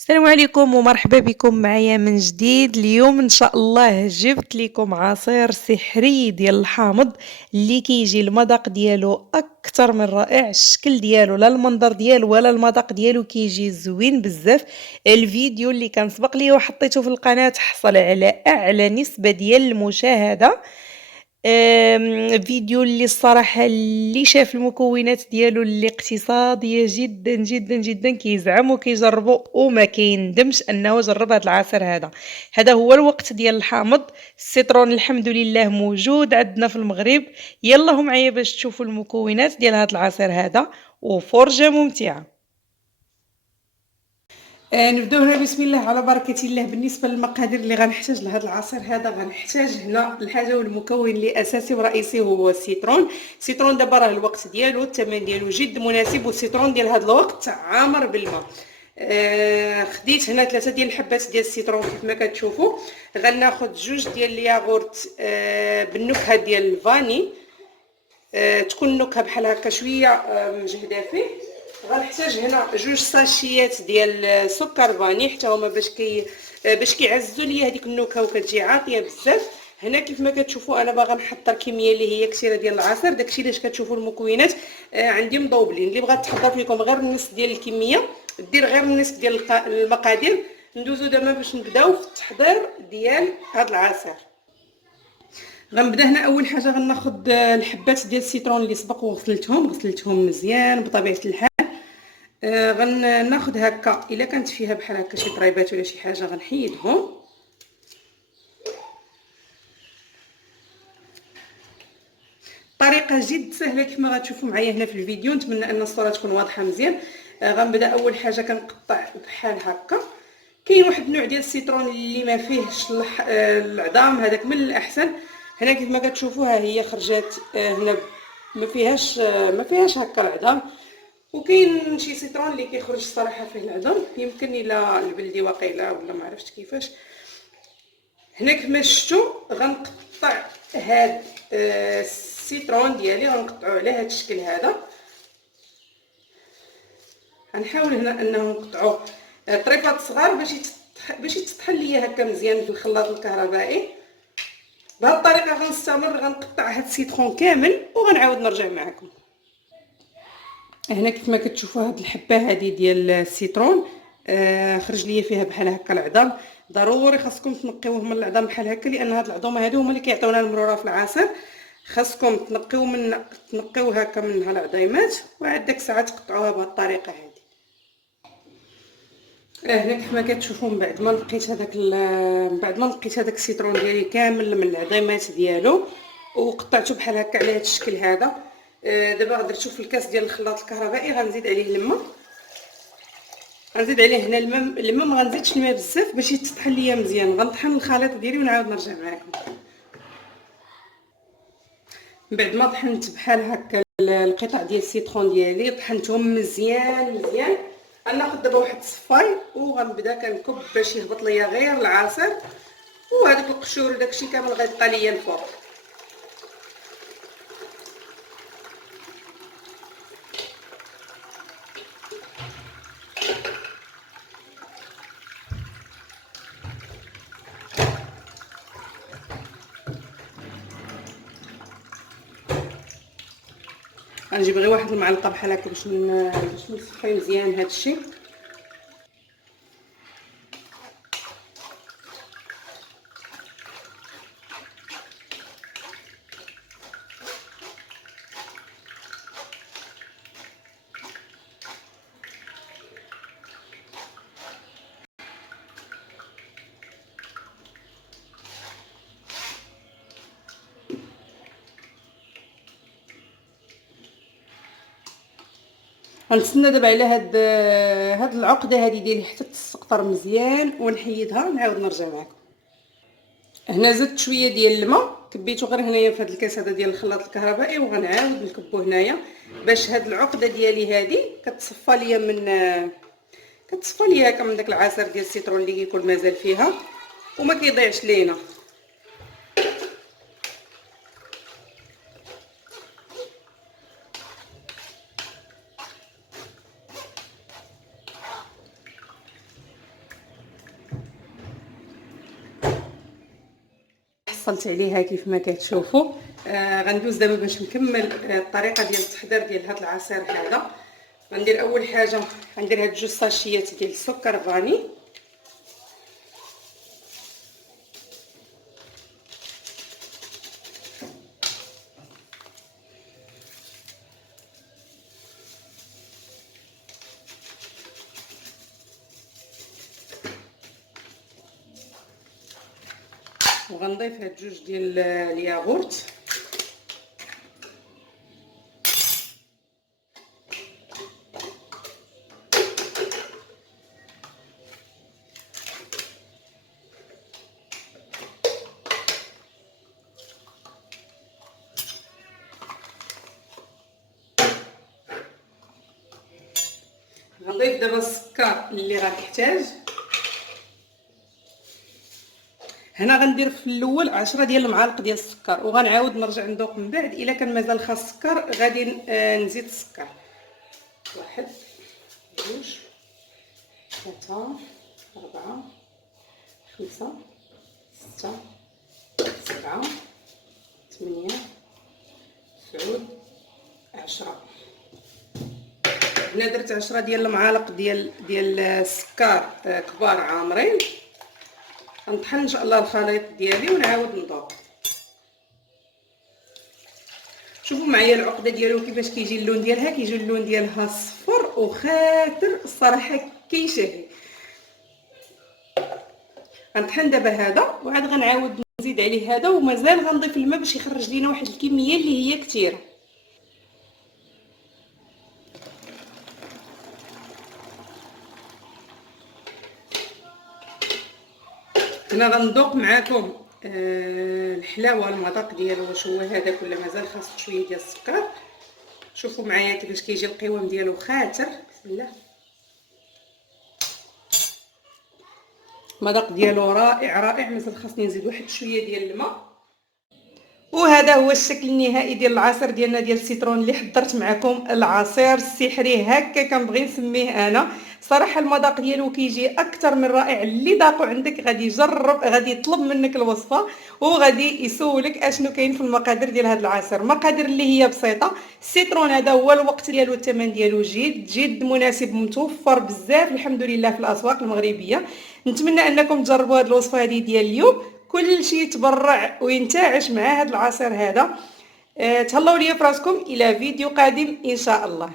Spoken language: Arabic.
السلام عليكم ومرحبا بكم معايا من جديد. اليوم ان شاء الله جبت لكم عصير سحري ديال الحامض اللي كيجي المذاق ديالو اكثر من رائع. الشكل ديالو لا المنظر ديالو ولا المذاق ديالو كيجي زوين بزاف. الفيديو اللي كان سبق لي وحطيته في القناة حصل على اعلى نسبة ديال المشاهدة. فيديو اللي الصراحة اللي شاف المكونات ديالو اللي اقتصادية جدا جدا جدا كيزعم وكيجربو وما كيندمش انه جرب هذا العصير هذا هو الوقت ديال الحامض. السيترون الحمد لله موجود عندنا في المغرب. يلا هم معايا باش تشوفوا المكونات ديال هذا العصير وفرجة ممتعة. نبداو هنا بسم الله على بركه الله. بالنسبه للمقادير اللي غنحتاج لهذا العصير غنحتاج هنا الحاجه والمكون اللي اساسي ورئيسي هو السيترون دابا راه الوقت ديالو الثمن ديالو جد مناسب، والسيترون ديال هذا الوقت عامر بالماء. خديت هنا 3 ديال الحبات ديال السيترون كيف ما كتشوفوا. غناخذ 2 ديال الياغورت بالنكهه ديال الفاني، تكون النكهه بحال هكا شويه مجهده فيه. غنحتاج هنا 2 ساشيات ديال سكر فاني حتى هما باش كيعززوا ليا هذيك النكهه وكتجي عاطيه بزاف. هنا كيف ما كتشوفوا انا باغا نحضر كميه اللي هي كثيره ديال العصير، داكشي علاش كتشوفوا المكونات عندي مضوبلين. اللي بغات تحضر فيكم غير النص ديال الكميه دير غير النص ديال المقادير. ندوزو دابا باش نبداو في التحضير ديال هذا العصير. غنبدا هنا اول حاجه غناخذ الحبات ديال السيترون اللي سبق وغسلتهم مزيان بطبيعه الحال. غناخذ هكا الا كانت فيها بحال هكا شي طريبات ولا شي حاجه غنحيدهم. طريقه جد سهله كما غتشوفوا معايا هنا في الفيديو. نتمنى ان الصوره تكون واضحه مزيان. غنبدا اول حاجه كنقطع بحال هكا. كاين واحد النوع ديال السيترون اللي ما فيهش العظام، هذاك من الاحسن. هنا كيف ما كتشوفوا ها هي خرجات هنا ما فيهاش هكا العظام. وكاين شي سيترون اللي كيخرج الصراحه فيه العظم، يمكن الى البلدي واقيلا ولا ما عرفتش كيفاش. هنا كما شفتوا غنقطع هاد السيترون ديالي، غنقطعوه على هاد الشكل هذا. غنحاول هنا انه نقطعوه طريفات صغار باش يتطحن ليا هكا مزيان في الخلاط الكهربائي. بهذه الطريقه غنستمر غنقطع هاد السيترون كامل وغنعاود نرجع معكم. هنا كيف ما كتشوفوا هاد الحبه هذه ديال السيترون خرج ليا فيها بحال هكا العظام. ضروري خاصكم تنقيوه من العظام بحال هكا، لان هاد العظومه هادو هما اللي كيعطيونا المراره في العصير. خاصكم تنقيو هكا منها العظيمات، وعاد داك الساعه تقطعوها بهذه الطريقه هذه. هنا كيف ما كتشوفوا من بعد ما نقيت هذاك السيترون ديالي كامل من العظيمات ديالو وقطعته بحال هكا على هذا الشكل هذا. دابا درتو في الكاس ديال الخلاط الكهربائي. غنزيد عليه الماء، غنزيد عليه هنا الماء ما غنزيدش الماء بزاف باش يتطحن ليا مزيان. غنطحن الخليط ديالي ونعاود نرجع معكم. من بعد ما طحنت بحال هكا القطع ديال السيترون ديالي طحنتهم مزيان مزيان، غناخذ دابا واحد الصفاي وغنبدا كنكب باش يهبط ليا غير العصير، وهذوك القشور وداكشي كامل غيبقى ليا الفوق. غنجيب غير واحد المعلقه بحال هكا باش نصفي مزيان هذا الشيء. غنتسنى دابا على هاد العقده هذه ديالي حتى تسقطر مزيان ونحيدها نعاود نرجع معكم. هنا زدت شويه ديال الماء، كبيته غير هنايا في هذا الكاس هذا ديال الخلاط الكهربائي، وغنعاود نكبو هنايا باش هاد العقده ديالي هذه كتصفى ليا هكا من داك العصير ديال السيترون اللي كيكون مازال فيها وما كيضيعش لينا. حصلت عليها كيف ما كتشوفوا. غندوز دابا باش نكمل الطريقه ديال التحضير ديال هذا العصير هذا. غندير اول حاجه غندير هاد 2 ساشيات ديال السكر فاني، وغنضيف هاد 2 ديال الياغورت، غنضيف دابا السكر اللي غنحتاج. هنا غندير في الاول 10 ديال المعالق ديال السكر، وغنعاود نرجع ندوق من بعد. الا كان مازال خاص السكر غادي نزيد السكر. 1 2 3 4 5 6 7 8 9 10. هنا درت 10 ديال المعالق ديال السكر كبار عامرين. غنطحن ان شاء الله الخليط ديالي ونعاود نذوق. شوفوا معايا العقده ديالو كيفاش كيجي اللون ديالها، كيجي اللون ديالها صفر وخاتر الصراحه كيشهي. غنطحن دابا هذا وعاد غنعاود نزيد عليه هذا، ومازال غنضيف الماء باش يخرج لينا واحد الكميه اللي هي كثيره. انا غندوق معاكم الحلاوه المذاق ديالو واش هو هذاك ولا مازال خاصو شويه ديال السكر. شوفوا معايا كيفاش كيجي القوام ديالو خاتر. بسم الله، المذاق ديالو رائع رائع. مازال خاصني نزيد واحد شويه ديال الماء. وهذا هو الشكل النهائي ديال العصير ديالنا ديال السيترون اللي حضرت معكم. العصير السحري هكا كنبغي نسميه انا. صراحه المذاق ديالو كيجي اكثر من رائع. اللي ذاقو عندك غادي يجرب، غادي يطلب منك الوصفه وغادي يسولك اشنو كاين في المقادير ديال هذا العصير. مقادير اللي هي بسيطه. السيترون هذا هو الوقت ديالو، الثمن ديالو جد مناسب، متوفر بزاف الحمد لله في الاسواق المغربيه. نتمنى انكم تجربوا هذه الوصفه هذه ديال اليوم. كل شيء يتبرع وينتعش مع هذا العصير هذا. تهلاو ليا فراسكم. الى فيديو قادم ان شاء الله.